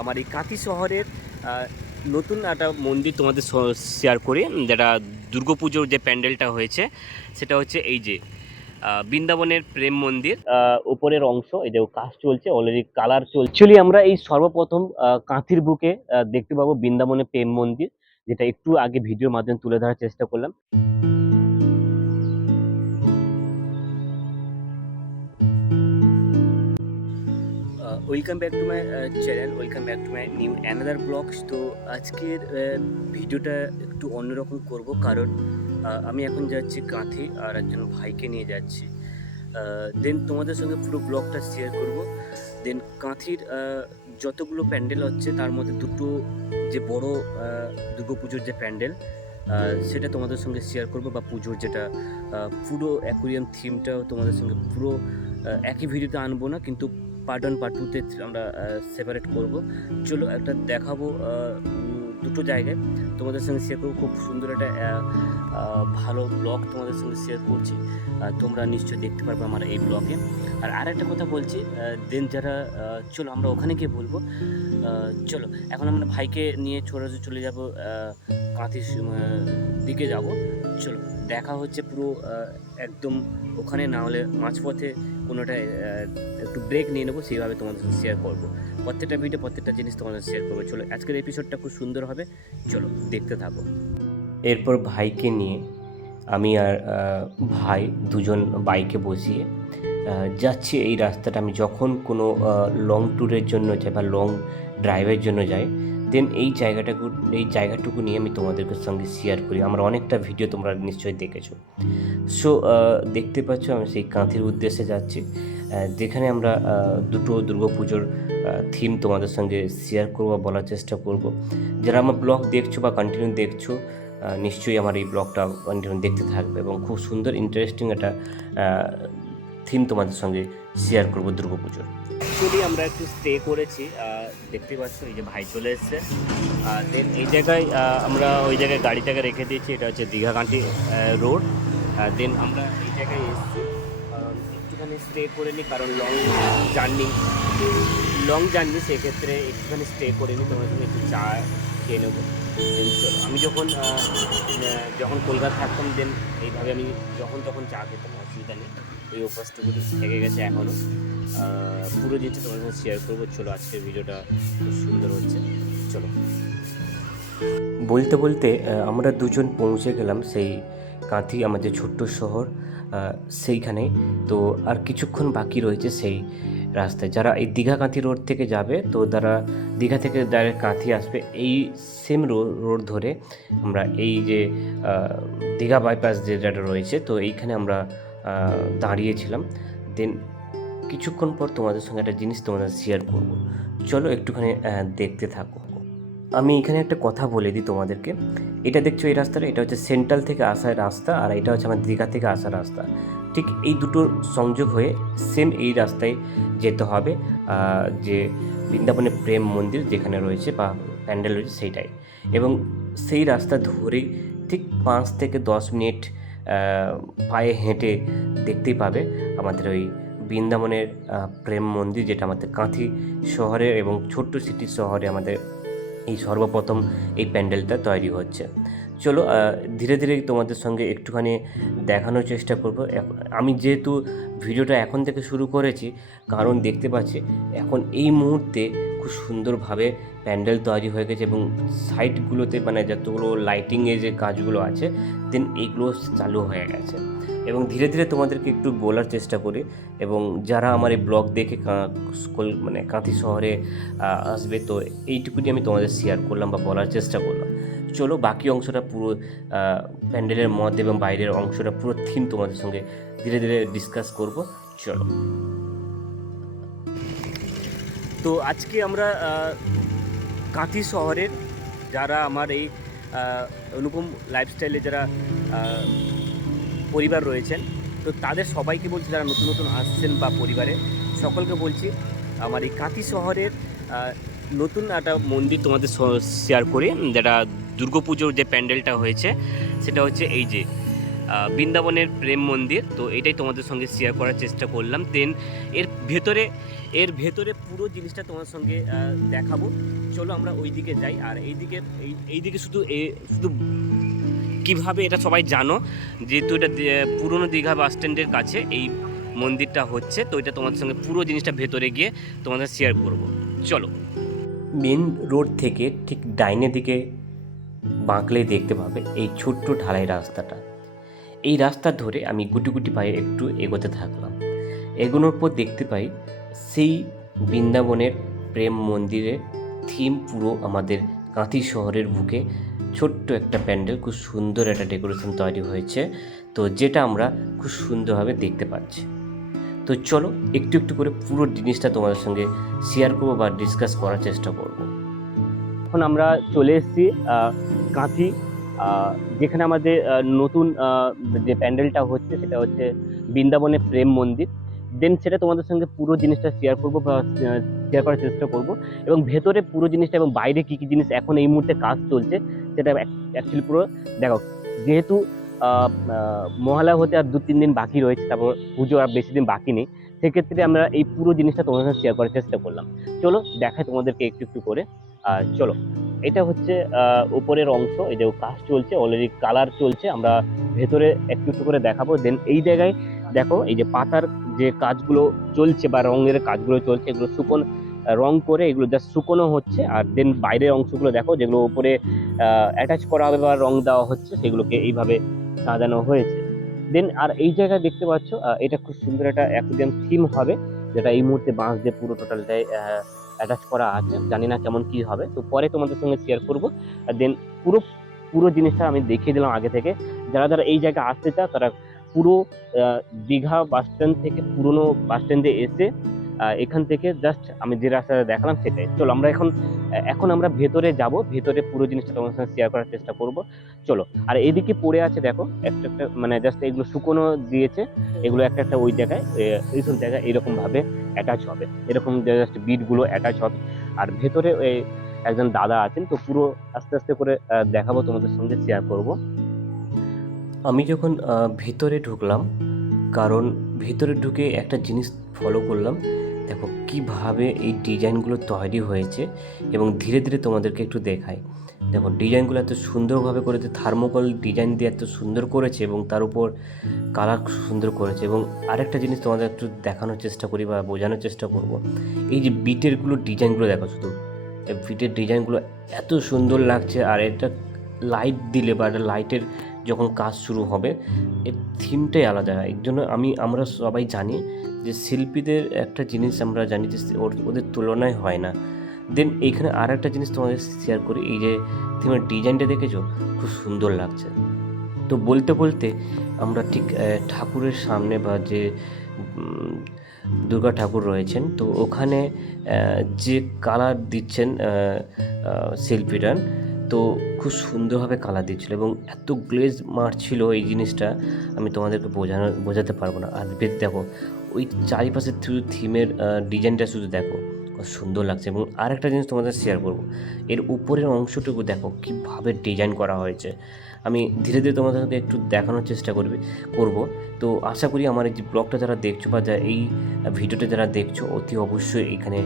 আমার এই কাঁথি শহরের নতুন একটা মন্দির তোমাদের শেয়ার করি, যেটা দুর্গাপুজোর যে প্যান্ডেলটা হয়েছে সেটা হচ্ছে এই যে বৃন্দাবনের প্রেম মন্দির। উপরের অংশ এই যে কাজ চলছে, অলরেডি কালার চলছে। অ্যাকচুয়ালি আমরা এই সর্বপ্রথম কাঁথির বুকে দেখতে পাবো বৃন্দাবনের প্রেম মন্দির, যেটা একটু আগে ভিডিওর মাধ্যমে তুলে ধরার চেষ্টা করলাম। Welcome back to my channel, welcome back to my new another blogs. তো আজকের ভিডিওটা একটু অন্যরকম করব, কারণ আমি এখন যাচ্ছি কাঁথি আর একজন ভাইকে নিয়ে যাচ্ছি। দেন তোমাদের সঙ্গে পুরো ব্লগটা শেয়ার করব। দেন কাঁথির যতগুলো প্যান্ডেল হচ্ছে তার মধ্যে দুটো যে বড় দুর্গাপুজোর যে প্যান্ডেল, সেটা তোমাদের সঙ্গে শেয়ার করব, বা পুজোর যেটা পুরো অ্যাকোরিয়াম থিমটাও তোমাদের সঙ্গে পুরো একই ভিডিওতে আনবো না, কিন্তু পার্ট ওয়ান পার্ট টুতে আমরা সেপারেট করব। চলো একটা দেখাবো দুটো জায়গায় তোমাদের সঙ্গে শেয়ার করবো। খুব সুন্দর একটা ভালো ব্লগ তোমাদের সঙ্গে শেয়ার করছি, তোমরা নিশ্চয়ই দেখতে পারবে আমার এই ব্লগে। আর একটা কথা বলছি, দেন যারা চলো আমরা ওখানে গিয়ে বলবো। চলো এখন আমরা ভাইকে নিয়ে চলে যাব কাঁথি দিকে যাব। চলো দেখা হচ্ছে পুরো একদম ওখানে, না হলে মাঝপথে কোনোটা একটু ব্রেক নিয়ে নেবো, সেইভাবে তোমাদের সাথে শেয়ার করবো। প্রত্যেকটা ভিডিও প্রত্যেকটা জিনিস তোমাদের শেয়ার করবো। চলো আজকের এপিসোডটা খুব সুন্দর হবে, চলো দেখতে থাকো। এরপর ভাইকে নিয়ে আমি আর ভাই দুজন বাইকে বসিয়ে যাচ্ছি এই রাস্তাটা। আমি যখন কোনো লং ট্যুরের জন্য যাই বা লং ড্রাইভের জন্য যাই, দেন এই জায়গাটুকু নিয়ে আমি তোমাদেরকে সঙ্গে শেয়ার করি। আমার অনেকটা ভিডিও তোমরা নিশ্চয়ই দেখেছো। সো দেখতে পাচ্ছ আমি সেই কাঁথির উদ্দেশ্যে যাচ্ছি, যেখানে আমরা দুটো দুর্গাপুজোর থিম তোমাদের সঙ্গে শেয়ার করবো, বলার চেষ্টা করব। যারা আমার ব্লগ দেখছো বা কন্টিনিউ দেখছো, নিশ্চয়ই আমার এই ব্লগটা কন্টিনিউ দেখতে থাকবে, এবং খুব সুন্দর ইন্টারেস্টিং একটা থিম তোমাদের সঙ্গে শেয়ার করবো দুর্গাপুজোর। অ্যাকচুয়ালি আমরা একটু স্টে করেছি, দেখতে পাচ্ছ এই যে ভাই চলে এসছে। দেন এই জায়গায় আমরা ওই জায়গায় গাড়িটাকে রেখে দিয়েছি, এটা হচ্ছে দীঘাকান্টি রোড। দেন আমরা এই জায়গায় এসেছি একটুখানি স্টে করে নিই, কারণ লং জার্নি সেক্ষেত্রে একটুখানি স্টে করে নিই, তোমার সঙ্গে একটু চা খেয়ে নেবো। দেন চলো, আমি যখন কলকাতা থাকতাম, দেন এইভাবে আমি যখন তখন চা খেতাম, অসুবিধা নেই। ওই অভ্যাসটুকু থেকে গেছে এখনও। পুরো জিনিসটা তোমার সঙ্গে শেয়ার করবো। চলো আজকের ভিডিওটা খুব সুন্দর হচ্ছে, চলো। বলতে বলতে আমরা দুজন পৌঁছে গেলাম সেই কাঁথি, আমাদের ছোট্ট শহর, সেইখানে। তো আর কিছুক্ষণ বাকি রয়েছে সেই রাস্তায়। যারা এই দীঘা কাঁথি রোড থেকে যাবে, তো তারা দীঘা থেকে ডাইরেক্ট কাঁথি আসবে এই সেম রোড ধরে। আমরা এই যে দীঘা বাইপাস যেটা রয়েছে, তো এইখানে আমরা দাঁড়িয়েছিলাম। দেন কিছুক্ষণ পর তোমাদের সঙ্গে একটা জিনিস তোমাদের শেয়ার করব। চলো একটুখানি দেখতে থাকো। আমি এখানে একটা কথা বলে দিই তোমাদেরকে। এটা দেখছো এই রাস্তাটা, এটা হচ্ছে সেন্ট্রাল থেকে আসার রাস্তা, আর এটা হচ্ছে আমার দীঘা থেকে আসার রাস্তা। ঠিক এই দুটোর সংযোগ হয়ে সেম এই রাস্তায় যেতে হবে, যে বৃন্দাবনের প্রেম মন্দির যেখানে রয়েছে বা প্যান্ডেল রয়েছে সেইটাই। এবং সেই রাস্তা ধরেই ঠিক 5 থেকে 10 মিনিট পায়ে হেঁটে দেখতেই পাবে আমাদের ওই বৃন্দাবনের প্রেম মন্দির, যেটা আমাদের কাঁথি শহরে এবং ছোট্ট সিটি শহরে আমাদের এই সর্বপ্রথম এই প্যান্ডেলটা তৈরি হচ্ছে। চলো ধীরে ধীরে তোমাদের সঙ্গে একটুখানি দেখানোর চেষ্টা করব। আমি যেহেতু ভিডিওটা এখন থেকে শুরু করেছি, কারণ দেখতে পাচ্ছি এখন এই মুহূর্তে খুব সুন্দরভাবে প্যান্ডেল তৈরি হয়ে গেছে, এবং সাইডগুলোতে মানে যতগুলো লাইটিংয়ের যে কাজগুলো আছে, দেন এইগুলো চালু হয়ে গেছে। এবং ধীরে ধীরে তোমাদেরকে একটু বলার চেষ্টা করি, এবং যারা আমার এই ব্লগ দেখে মানে কাঁথি শহরে আসবে, তো এইটুকুনি আমি তোমাদের শেয়ার করলাম বা বলার চেষ্টা করলাম। চলো বাকি অংশটা পুরো প্যান্ডেলের মধ্যে এবং বাইরের অংশটা পুরো থিম তোমাদের সঙ্গে ধীরে ধীরে ডিসকাস করব। চলো। তো আজকে আমরা কাঁথি শহরের যারা আমার এই অনুপম লাইফস্টাইলে যারা পরিবার রয়েছেন, তো তাদের সবাইকে বলছি, যারা নতুন নতুন আসছেন বা পরিবারে সকলকে বলছি, আমার এই কাঁথি শহরের নতুন একটা মন্দির তোমাদের শেয়ার করি, যেটা দুর্গাপুজোর যে প্যান্ডেলটা হয়েছে সেটা হচ্ছে এই যে বৃন্দাবনের প্রেম মন্দির। তো এটাই তোমাদের সঙ্গে শেয়ার করার চেষ্টা করলাম। দেন এর ভেতরে পুরো জিনিসটা তোমার সঙ্গে দেখাবো। চলো আমরা ওই দিকে যাই। আর এইদিকে শুধু কিভাবে এটা সবাই জানো, যেহেতু এটা পুরনো দীঘা বাস স্ট্যান্ডের কাছে এই মন্দিরটা হচ্ছে, তো এটা তোমাদের সঙ্গে পুরো জিনিসটা ভেতরে গিয়ে তোমাদের শেয়ার করব। চলো। মেন রোড থেকে ঠিক ডাইনে দিকে বাঁকলেই দেখতে পাবে এই ছোট্ট ঢালাই রাস্তাটা। এই রাস্তা ধরে আমি গুটি গুটি পায়ে একটু এগোতে থাকলাম। এগোনোর পর দেখতে পাই সেই বৃন্দাবনের প্রেম মন্দিরের থিম পুরো আমাদের কাঁথি শহরের বুকে ছোট্ট একটা প্যান্ডেল, খুব সুন্দর একটা ডেকোরেশন তৈরি হয়েছে, তো যেটা আমরা খুব সুন্দরভাবে দেখতে পাচ্ছি। তো চলো একটু একটু করে পুরো জিনিসটা তোমাদের সঙ্গে শেয়ার করবো বা ডিসকাস করার চেষ্টা করব। এখন আমরা চলে এসেছি কাঁথি, যেখানে আমাদের নতুন যে প্যান্ডেলটা হচ্ছে সেটা হচ্ছে বৃন্দাবনের প্রেম মন্দির। দেন সেটা তোমাদের সঙ্গে পুরো জিনিসটা শেয়ার করবো বা শেয়ার করার চেষ্টা করব, এবং ভেতরে পুরো জিনিসটা এবং বাইরে কী কী জিনিস এখন এই মুহূর্তে কাজ চলছে সেটা অ্যাকচুয়ালি পুরো দেখো। যেহেতু মহালয়া হতে আর 2-3 দিন বাকি রয়েছে, তারপর পুজো আর বেশি দিন বাকি নেই, সেক্ষেত্রে আমরা এই পুরো জিনিসটা তোমাদের সাথে শেয়ার করার চেষ্টা করলাম। চলো দেখাই তোমাদেরকে একটু একটু করে। চলো, এটা হচ্ছে উপরের অংশ, এই যে কাজ চলছে, অলরেডি কালার চলছে, আমরা ভেতরে একটু একটু করে দেখাবো। দেন এই জায়গায় দেখো এই যে পাতার যে কাজগুলো চলছে বা রঙের কাজগুলো চলছে, এগুলো রং করে এগুলো জাস্ট শুকনো হচ্ছে। আর দেন বাইরের অংশগুলো দেখো, যেগুলো উপরে অ্যাটাচ করা হবে বা রং দেওয়া হচ্ছে, সেগুলোকে এইভাবে সাজানো হয়েছে। দেন আর এই জায়গায় দেখতে পাচ্ছ এটা খুব সুন্দর একটা অ্যাকুরিয়াম থিম হবে, যেটা এই মুহূর্তে বাঁশ দিয়ে পুরো টোটালটাই অ্যাটাচ করা আছে। জানি না কেমন কি হবে, তো পরে তোমাদের সঙ্গে শেয়ার করবো। দেন পুরো পুরো জিনিসটা আমি দেখিয়ে দিলাম আগে থেকে। যারা যারা এই জায়গায় আসতে চায় তারা পুরো দীঘা বাস স্ট্যান্ড থেকে পুরনো বাস স্ট্যান্ডে এসে এখান থেকে জাস্ট আমি যে রাস্তাটা দেখালাম সেটাই। চলো আমরা এখন আমরা ভেতরে যাব, ভেতরে পুরো জিনিসটা তোমার সঙ্গে শেয়ার করার চেষ্টা করব। চলো। আর এইদিকে পড়ে আছে দেখো একটা একটা, মানে জাস্ট এগুলো শুকনো দিয়েছে, এগুলো একটা একটা ওই জায়গায় এইসব জায়গায় এরকম ভাবে অ্যাটাচ হবে, এরকম জাস্ট বিটগুলো অ্যাটাচ হবে। আর ভেতরে একজন দাদা আছেন, তো পুরো আস্তে আস্তে করে দেখাবো, তোমাদের সঙ্গে শেয়ার করব। আমি যখন ভেতরে ঢুকলাম, কারণ ভেতরে ঢুকে একটা জিনিস ফলো করলাম, দেখো কিভাবে এই ডিজাইনগুলো তৈরি হয়েছে, এবং ধীরে ধীরে তোমাদেরকে একটু দেখাই। দেখো ডিজাইনগুলো এত সুন্দরভাবে করেছে, থার্মোকল ডিজাইন দিয়ে এত সুন্দর করেছে, এবং তার উপর কালার সুন্দর করেছে। এবং আরেকটা জিনিস তোমাদের একটু দেখানোর চেষ্টা করি বা বোঝানোর চেষ্টা করব, এই যে বিটেরগুলো ডিজাইনগুলো দেখো, শুধু এই বিটের ডিজাইনগুলো এত সুন্দর লাগছে। আর এটা লাইট দিলে বা একটা লাইটের যখন কাজ শুরু হবে, এর থিমটাই আলাদা। এর জন্য আমরা সবাই জানি যে শিল্পীদের একটা জিনিস আমরা জানি যে ওদের তুলনায় হয় না। দেন এইখানে আর একটা জিনিস তোমাদের শেয়ার করি, এই যে থিমের ডিজাইনটা দেখেছো, খুব সুন্দর লাগছে। তো বলতে বলতে আমরা ঠিক ঠাকুরের সামনে বা যে দুর্গা ঠাকুর রয়েছেন, তো ওখানে যে কালার দিচ্ছেন শিল্পীরা, তো খুব সুন্দরভাবে কালার দিচ্ছিল এবং এত গ্লেজ মারছিল এই জিনিসটা আমি তোমাদেরকে বোঝাতে পারবো না। আর দেখো ওই চারিপাশে শুধু থিমের ডিজাইনটা শুধু দেখো, খুব সুন্দর লাগছে। এবং আরেকটা জিনিস তোমাদের শেয়ার করবো, এর উপরের অংশটুকু দেখো কীভাবে ডিজাইন করা হয়েছে। আমি ধীরে ধীরে তোমাদেরকে একটু দেখানোর চেষ্টা করব। তো আশা করি আমার এই যে ব্লগটা যারা দেখছো বা এই ভিডিওটা যারা দেখছো, অতি অবশ্যই এখানে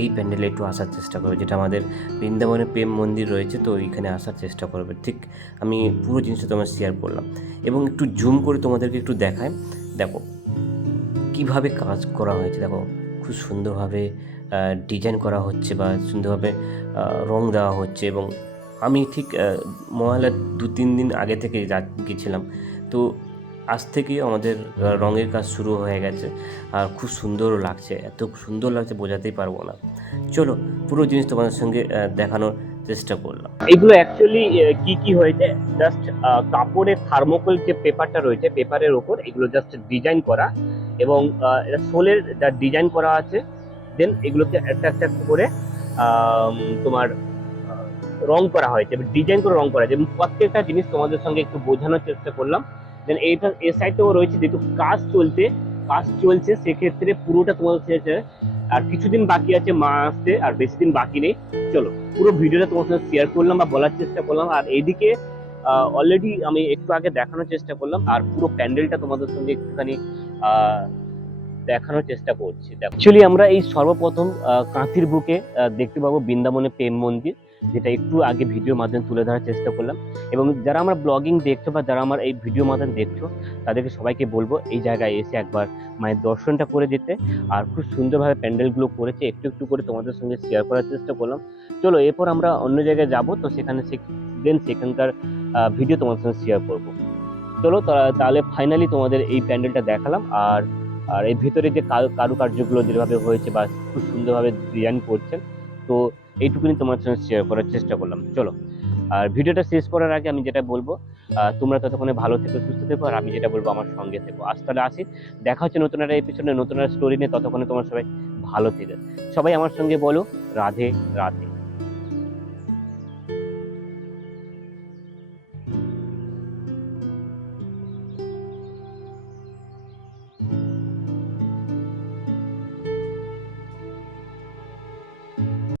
এই প্যান্ডেলে একটু আসার চেষ্টা করবে, যেটা আমাদের বৃন্দাবনে প্রেম মন্দির রয়েছে, তো এইখানে আসার চেষ্টা করবে। ঠিক আমি পুরো জিনিসটা তোমার শেয়ার করলাম, এবং একটু জুম করে তোমাদেরকে একটু দেখাই। দেখো কিভাবে কাজ করা হয়েছে, দেখো খুব সুন্দরভাবে ডিজাইন করা হচ্ছে বা সুন্দরভাবে রং দেওয়া হচ্ছে। এবং আমি ঠিক মহালয়ার 2-3 দিন আগে থেকে গেছিলাম, তো আজ থেকেই আমাদের রঙের কাজ শুরু হয়ে গেছে, আর খুব সুন্দরও লাগছে, এত সুন্দর লাগছে বোঝাতেই পারবো না। চলো পুরো জিনিস তোমাদের সঙ্গে দেখানোর চেষ্টা করলাম। এগুলো অ্যাকচুয়ালি কি কি হয়েছে, জাস্ট কাপড়ের থার্মোকল যে পেপারটা রয়েছে, পেপারের ওপর এগুলো জাস্ট ডিজাইন করা, এবং এটা সোলের যা ডিজাইন করা আছে। দেন এগুলোকে একটা একটা করে তোমার রং করা হয়েছে, ডিজাইন করে রং করা হয়েছে, এবং প্রত্যেকটা জিনিস তোমাদের সঙ্গে একটু বোঝানোর চেষ্টা করলাম। দেন এইটা এর সাইডেও রয়েছে, যেহেতু কাজ চলছে সেক্ষেত্রে পুরোটা তোমাদের সাথে। আর কিছুদিন বাকি আছে মা আসতে, আর বেশি দিন বাকি নেই। চলো পুরো ভিডিওটা তোমার সাথে শেয়ার করলাম বা বলার চেষ্টা করলাম। আর এইদিকে অলরেডি আমি একটু আগে দেখানোর চেষ্টা করলাম, আর পুরো প্যান্ডেলটা তোমাদের সঙ্গে একটুখানি আহ, দেখানোর চেষ্টা করছি। অ্যাকচুয়ালি আমরা এই সর্বপ্রথম কাঁথির বুকে দেখতে পাবো বৃন্দাবনে প্রেম মন্দির, যেটা একটু আগে ভিডিওর মাধ্যমে তুলে ধরার চেষ্টা করলাম। এবং যারা আমার ব্লগিং দেখছো বা যারা আমার এই ভিডিও মাধ্যমে দেখছো, তাদেরকে সবাইকে বলবো এই জায়গায় এসে একবার মায়ের দর্শনটা করে যেতে। আর খুব সুন্দরভাবে প্যান্ডেলগুলো করেছে, একটু একটু করে তোমাদের সঙ্গে শেয়ার করার চেষ্টা করলাম। চলো এরপর আমরা অন্য জায়গায় যাব, তো সেখানে সেখানকার ভিডিও তোমাদের সঙ্গে শেয়ার করবো। চলো তাহলে ফাইনালি তোমাদের এই প্যান্ডেলটা দেখালাম। আর আর এর ভিতরে যে কারুকার্যগুলো যেভাবে হয়েছে বা খুব সুন্দরভাবে ডিজাইন করছেন, তো এইটুকুনি তোমার সঙ্গে শেয়ার করার চেষ্টা করলাম। চলো, আর ভিডিওটা শেষ করার আগে আমি যেটা বলবো, তোমরা ততক্ষণে ভালো থেকো, সুস্থ থেকো, আর আমি যেটা বলবো আমার সঙ্গে থেকো। আজ তাহলে আসি, দেখা হচ্ছে নতুন একটা এপিসোডে নতুন একটা স্টোরি নিয়ে। ততক্ষণে তোমার সবাই ভালো থেকে, সবাই আমার সঙ্গে বলো রাধে রাধে।